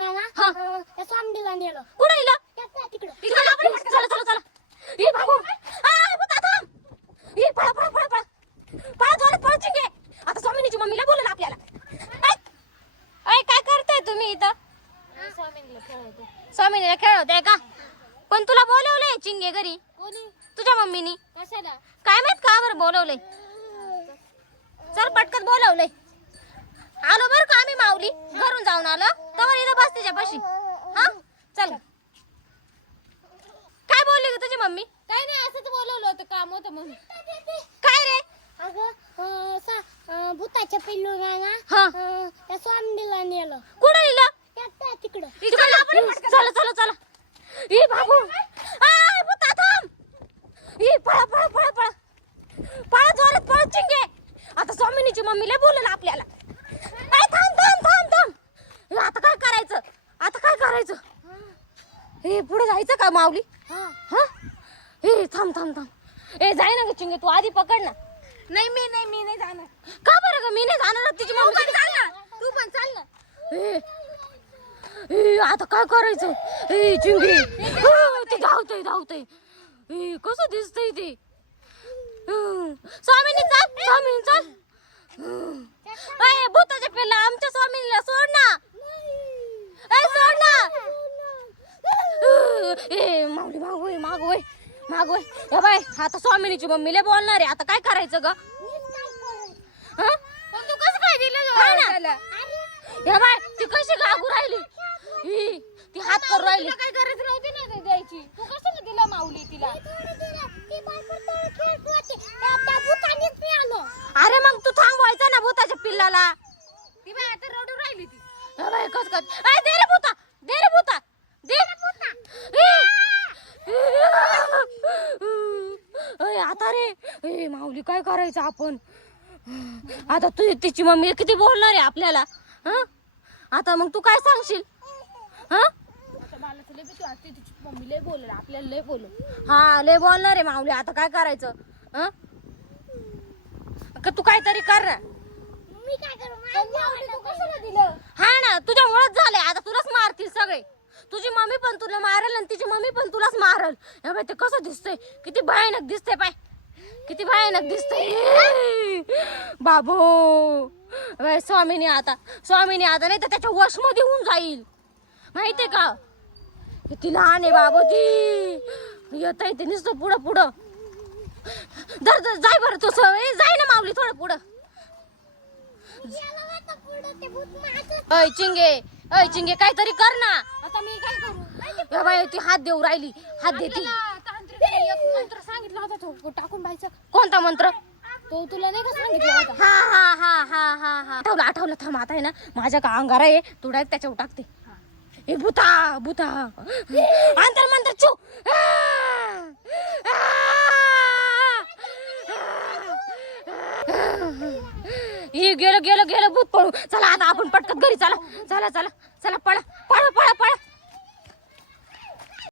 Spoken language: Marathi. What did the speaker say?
पिल्लूला ना त्या स्वामीला नेलं. कुठं नेलं? तिकडं. चला चला चला. ये बाबू. भूता थांब. ये पळा पळा पळा पळा. पळा जोरात पळ चिंगे. आता स्वामिनीची मम्मीला बोलवलं आपल्याला. ऐ काय करताय तुम्ही इथं? स्वामिनीला खेळवताय का? पण तुला बोलवलंय चिंगे घरी. कोणी? तुझ्या मम्मीनी. कशाला? काय माहित का बरं बोलवलंय? चल पटकन बोलवलंय. आलो बरं का आम्ही माऊली घरून जाऊन आलो. तवर इथं बस तिच्यापाशी. हा चल. काय बोलली ग तुझी मम्मी? काय नाही, असंच बोलवलं होतं, काम होतं म्हणून. काय रे? अगं भूताच्या पिल्लूला ना त्या स्वामीला नेलं. कुठं नेलं? तिकडं. चला चला चला. ये बाबू. भूता थांब. ये पळा पळा पळा पळा. पळा जोरात पळ चिंगे. आता स्वामिनीची मम्मीला बोलवलं आपल्याला. थांब थांब थांब थांब. आता काय करायचं? आता काय करायचं? हे पुढे जायचं का माऊली? हा हे थांब थांब थांब. ए जाय ना ग चिंगे, तू आधी पकड ना. नाही मी नाही जाणार. का बरं ग? मी नाही जाणार. तिची मम्मी चाल ना, तू पण चाल ना. आता काय करायचं? चिंगे ते धावतय धावतय. कसं दिसतंय ते? स्वामिनी चाल, स्वामिनी चाल. भूताच्या पिल्ला आमच्या स्वामिनीला सोड ना. सोड ना. माऊली मागोय मागोय मागोय. हे बाय आता स्वामिनीची मम्मीला बोलणार आहे. आता काय करायचं ग? तू कसं काय दिलं? हे बाय ती कशी गागू राहिली. ती हात करू राहिली. काय गरज नव्हती ना द्यायची. तू कसं दिला माऊली तिला? अरे मग तू थांबवायचा ना भूताच्या पिल्लाला. ती बाय आता रडू राहिली ती. बाय कस कस. दे रे भूता, दे रे भूता, दे. आता रे माऊली काय करायचं आपण? आता तू तिची मम्मी किती बोलणार आहे आपल्याला? आता मग तू काय सांगशील? मला तुला भीती वाटते, तिची मम्मी लय बोलल, आपल्याला लय बोलू. हा लय बोलणार आहे माऊली. आता काय करायचं? तू काहीतरी कर ना. मी काय करू? तू कशाला दिलं? हा ना तुझ्यामुळेच झालंय. आता तुलाच मारतील सगळे. तुझी मम्मी पण तुला मारल आणि तिची मम्मी पण तुलाच मारल. हे बाय ते कसं दिसतंय? किती भयानक दिसतंय. पाय किती भयानक दिसतंय बाबू. स्वामीनी आता नाही तर त्याच्या वश मध्ये होऊन जाईल. माहितीये का? किती लहान आहे बाबू ती. येत आहे ते नुसतं पुढं पुढं. धर धर जाय बरं तू. जाय ना माऊली थोडं पुढं. चिंगे चिंगे काहीतरी कर ना. आता मी काय करू? बाई ती हात देऊ राहिली. हात देती. एक मंत्र सांगितला होता तो टाकून बायचा. कोणता मंत्र? तो तुला नाही का सांगितला होता? हा हा हा हा हा हा आठवलं. थांब आता आहे ना माझ्या का अंगारा आहे. तू डायरेक्ट त्याच्यावर टाकते. हे भूता भूता अंतर मंत्र चू. हे गेलं गेलं गेलं भूत पळू. चला आता आपण पटकन घरी. चला चला चला चला पळा.